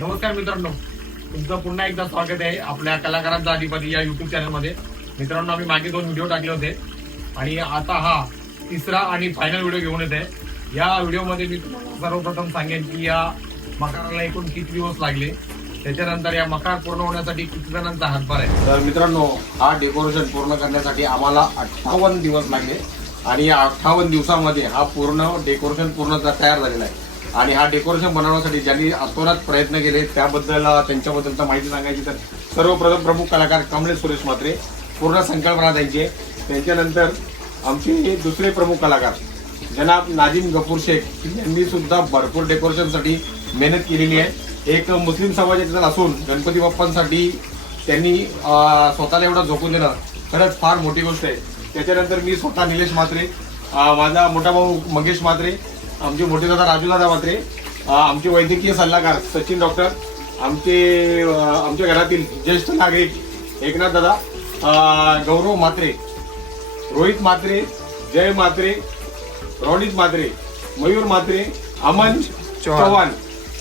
नमस्कार मित्रांनो, तुमचं पुन्हा एकदा स्वागत आहे आपल्या कलाकारांचा अधिपती या युट्यूब चॅनलमध्ये. मित्रांनो, आम्ही मागे 2 व्हिडिओ टाकले होते आणि आता हा तिसरा आणि फायनल व्हिडिओ घेऊन येत आहे. या व्हिडिओमध्ये मी तुम्हाला सर्वप्रथम सांगेन की या मकाराला एकूण किती दिवस लागले, त्याच्यानंतर या मकार पूर्ण होण्यासाठी किती जणांचा हातभार आहे. तर मित्रांनो, हा डेकोरेशन पूर्ण करण्यासाठी आम्हाला 58 दिवस लागले आणि या 58 दिवसामध्ये हा पूर्ण डेकोरेशन पूर्ण तयार झालेला आहे. आणि हा डेकोरेशन बनवण्यासाठी ज्यांनी अतोनात प्रयत्न केले त्याबद्दल त्यांच्याबद्दल माहिती सांगायची तर सर्वप्रथम प्रमुख कलाकार कमलेश सुरेश म्हात्रे, पूर्ण संकल्पना त्यांची. त्याच्यानंतर आमचे दुसरे प्रमुख कलाकार जनाब नाजिम गफूर शेख यांनी सुद्धा भरपूर डेकोरेशनसाठी मेहनत केलेली आहे. एक मुस्लिम समाजाचा असून गणपती बाप्पांसाठी त्यांनी स्वतःला एवढं झोकून देणं खरंच फार मोठी गोष्ट आहे. त्याच्यानंतर मी स्वतः निलेश म्हात्रे, माझा मोठा भाऊ मंगेश म्हात्रे, आमचे मोठे दादा राजूदादा म्हात्रे, आमचे वैद्यकीय सल्लागार सचिन डॉक्टर, आमच्या घरातील ज्येष्ठ नागरिक एकनाथ दादा, गौरव म्हात्रे, रोहित म्हात्रे, जय म्हात्रे, रोनित म्हात्रे, मयूर म्हात्रे, अमन चव्हाण,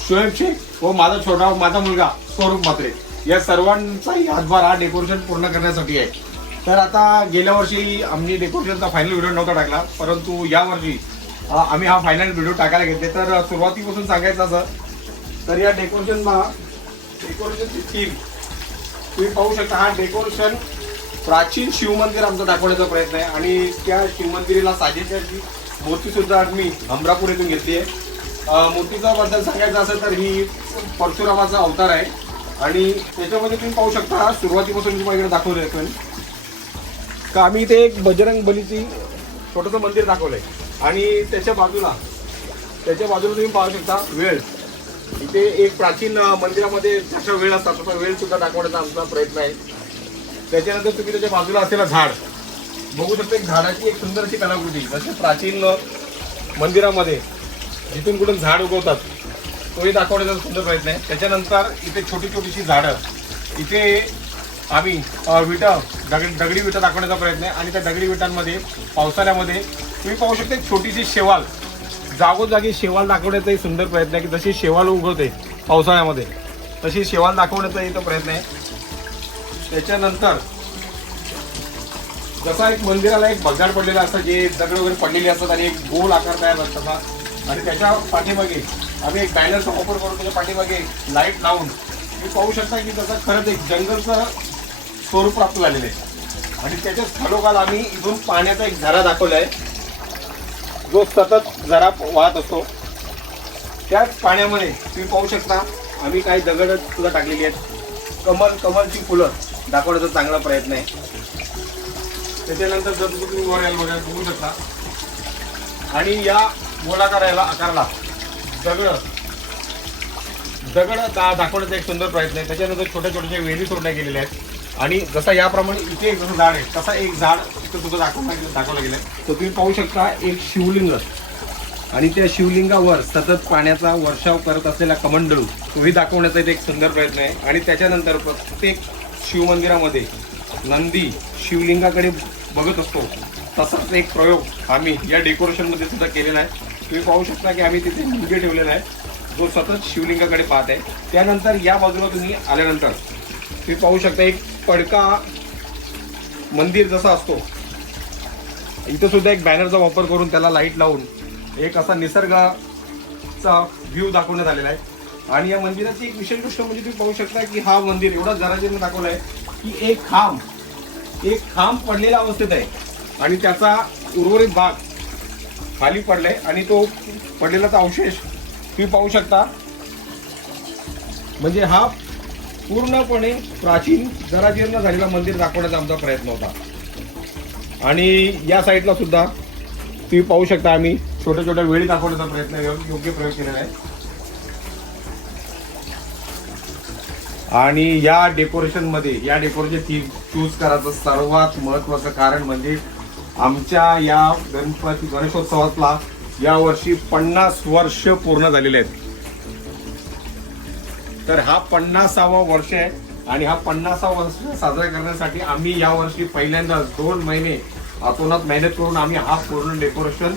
शोएब शेख व माझा मुलगा स्वरूप म्हात्रे या सर्वांचाही हातभार हा डेकोरेशन पूर्ण करण्यासाठी आहे. तर आता गेल्या वर्षी आम्ही डेकोरेशनचा फायनल व्हिडिओ नव्हता टाकला, परंतु यावर्षी आम्ही हा फायनल व्हिडिओ टाकायला घेतले. तर सुरुवातीपासून सांगायचं असं तर या डेकोरेशनची थीम तुम्ही पाहू शकता. हा डेकोरेशन प्राचीन शिवमंदिर आमचा दाखवण्याचा प्रयत्न आहे आणि त्या शिवमंदिराला साजेशी मूर्ती सुद्धा मी अमरापूर येथून घेतली आहे. मूर्तीचा बद्दल सांगायचं असेल तर ही परशुरामाचा अवतार आहे आणि त्याच्यामध्ये तुम्ही पाहू शकता सुरुवातीपासून तुम्हाला इकडे दाखवलं आहे का आम्ही इथे एक बजरंग बलीची छोटंसं मंदिर दाखवलंय आणि त्याच्या बाजूला तुम्ही पाहू शकता वेळ. इथे एक प्राचीन मंदिरामध्ये जशा वेळ असतात तसा वेळ सुद्धा दाखवण्याचा आमचा प्रयत्न आहे. त्याच्यानंतर तुम्ही त्याच्या बाजूला असलेला झाड बघू शकता. एक झाडाची एक सुंदर अशी कलाकृती जसे प्राचीन मंदिरामध्ये जिथून कुठून झाड उगवतात तोही दाखवण्याचा सुंदर प्रयत्न आहे. त्याच्यानंतर इथे छोटी छोटीशी झाडं, इथे आम्ही दगडी विटा दाखवण्याचा प्रयत्न आहे आणि त्या दगडी विटांमध्ये पावसाळ्यामध्ये तुम्ही पाहू शकता एक छोटीशी शेवाल, जागोजागी शेवाल दाखवण्याचाही सुंदर प्रयत्न आहे की जशी शेवाल उगवते पावसाळ्यामध्ये तशी शेवाल दाखवण्याचा इथं प्रयत्न आहे. त्याच्यानंतर जसा एक मंदिराला एक भगदाड पडलेला असतं जे दगड वगैरे पडलेले असतात आणि एक गोल आकार तयार असतात तसा, आणि त्याच्या पाठीमागे आम्ही एक बॅनरचा वापर करून त्याच्या पाठीमागे लाईट लावून तुम्ही पाहू शकता की त्याचं खरंच एक जंगलचं स्वरूप प्राप्त झालेलं आहे. आणि त्याच्या खालोखाल आम्ही इथून पाण्याचा एक झरा दाखवला आहे जो सतत झरा वाहत असतो. त्याच पाण्यामध्ये तुम्ही पाहू शकता आम्ही काही दगड सुद्धा टाकलेली आहेत. कमलची फुलं दाखवण्याचा चांगला प्रयत्न आहे. त्याच्यानंतर जर तुम्ही वगैरे बघू शकता आणि या गोलाकार आकाराला दगड दाखवण्याचा एक सुंदर प्रयत्न आहे. त्याच्यानंतर छोट्या छोट्या वेली सोडल्या गेलेल्या आहेत आणि जसा याप्रमाणे इथे एक जसं झाड आहे तसा एक झाड इथं सुद्धा दाखवलं गेलं आहे. तर तुम्ही पाहू शकता एक शिवलिंग आणि त्या शिवलिंगावर सतत पाण्याचा वर्षाव करत असलेला कमंडलू तोही दाखवण्याचा इथे एक सुंदर प्रयत्न आहे. आणि त्याच्यानंतर प्रत्येक शिवमंदिरामध्ये नंदी शिवलिंगाकडे बघत असतो तसाच एक प्रयोग आम्ही या डेकोरेशनमध्ये सुद्धा केलेला आहे. तुम्ही पाहू शकता की आम्ही तिथे मुंगे ठेवलेला आहे जो सतत शिवलिंगाकडे पाहत आहे. त्यानंतर या बाजूला तुम्ही आल्यानंतर तुम्ही पाहू शकता एक पडका मंदिर जसा असतो इथं सुद्धा एक बॅनरचा वापर करून त्याला लाईट लावून एक असा निसर्गाचा व्ह्यू दाखवण्यात आलेला आहे. आणि या मंदिराची एक विशेष गोष्ट म्हणजे तुम्ही पाहू शकता की हा मंदिर एवढा जराजीने दाखवला आहे की एक खांब पडलेल्या अवस्थेत आहे आणि त्याचा उर्वरित भाग खाली पडलाय आणि तो पडलेलाचा अवशेष तुम्ही पाहू शकता. म्हणजे हा पूर्णपणे प्राचीन जराजीर्ण झालेला मंदिर दाखवण्याचा आमचा प्रयत्न होता. आणि या साईडला सुद्धा तुम्ही पाहू शकता आम्ही छोट्या छोट्या वेळी दाखवण्याचा प्रयत्न योग्य प्रयोग केलेला आहे. आणि या डेकोरेशन थीम चूज करायचं सर्वात महत्वाचं कारण म्हणजे आमच्या या गणेशोत्सवातला यावर्षी 50 वर्ष पूर्ण झालेले आहेत. तर हा 50वा वर्ष आहे आणि हा 50वा वर्ष साजरा करण्यासाठी आम्ही यावर्षी पहिल्यांदा 2 महिने अतोनात मेहनत करून आम्ही हा पूर्ण डेकोरेशन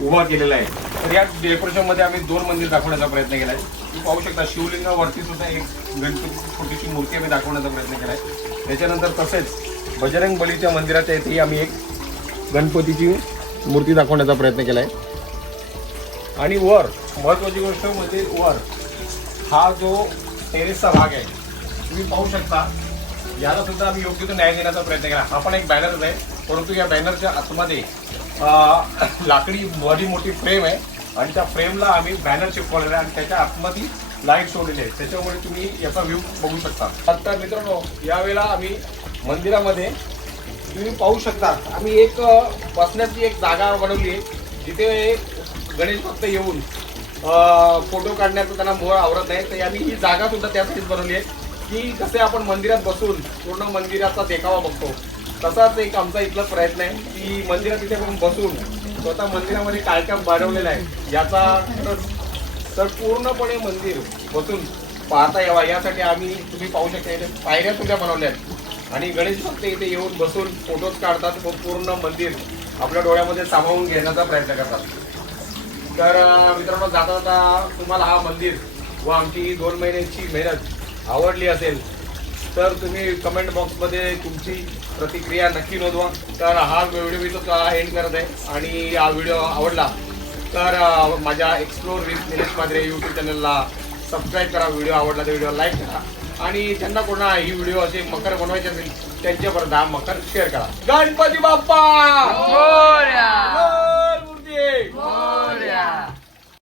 उभा केलेला आहे. तर या डेकोरेशन मध्ये आम्ही 2 मंदिर दाखवण्याचा प्रयत्न केलाय. तुम्ही पाहू शकता शिवलिंगावरती सुद्धा एक गणपती छोटीशी मूर्ती आम्ही दाखवण्याचा प्रयत्न केलाय. त्याच्यानंतर तसेच बजरंग बलीच्या मंदिराच्या इथेही आम्ही एक गणपतीची मूर्ती दाखवण्याचा प्रयत्न केलाय. आणि वर महत्वाची गोष्ट म्हणजे वर हा जो टेरेसचा भाग आहे तुम्ही पाहू शकता, याला सुद्धा आम्ही योग्य तो न्याय देण्याचा प्रयत्न केला. हा पण एक बॅनरच आहे, परंतु या बॅनरच्या आतमध्ये लाकडी बडी मोठी फ्रेम आहे आणि त्या फ्रेमला आम्ही बॅनर चिपकवलेला आहे आणि त्याच्या आतमध्ये लाईट सोडलेले आहे. त्याच्यामुळे तुम्ही याचा व्ह्यू बघू शकता. आता मित्रांनो यावेळेला आम्ही मंदिरामध्ये तुम्ही पाहू शकता आम्ही एक बसण्याची एक जागा बनवली आहे, जिथे गणेश भक्त येऊन फोटो काढण्याचं त्यांना मोह आवरत नाही. तर आम्ही ही जागा सुद्धा त्यासाठीच बनवली आहे की जसे आपण मंदिरात बसून पूर्ण मंदिराचा देखावा बघतो, तसाच एक आमचा इथला प्रयत्न आहे की मंदिरात इथे आपण बसून स्वतः मंदिरामध्ये काय काय बनवलेलं आहे याचा तर पूर्णपणे मंदिर बसून पाहता यावा यासाठी आम्ही तुम्ही पाहू शकता इथे पायऱ्या सुद्धा बनवल्या आहेत आणि गणेश भक्त इथे येऊन बसून फोटोज काढतात व पूर्ण मंदिर आपल्या डोळ्यामध्ये सामावून घेण्याचा प्रयत्न करतात. तर मित्रांनो जाता जाता तुम्हाला हा मंदिर व आमची 2 महिन्यांची मेहनत आवडली असेल तर तुम्ही कमेंट बॉक्समध्ये तुमची प्रतिक्रिया नक्की नोंदवा. तर हा व्हिडिओ मी तो एंड करत आहे आणि हा व्हिडिओ आवडला तर माझ्या explore with Nilesh Madre YouTube चॅनलला सबस्क्राईब करा. व्हिडिओ आवडला तर व्हिडिओ लाईक करा आणि ज्यांना कोणा ही व्हिडिओ असे मकर बनवायचे असेल त्यांच्यापर्यंत हा मकर शेअर करा. गणपती बाप्पा मोरया! मूर्ती मोरया!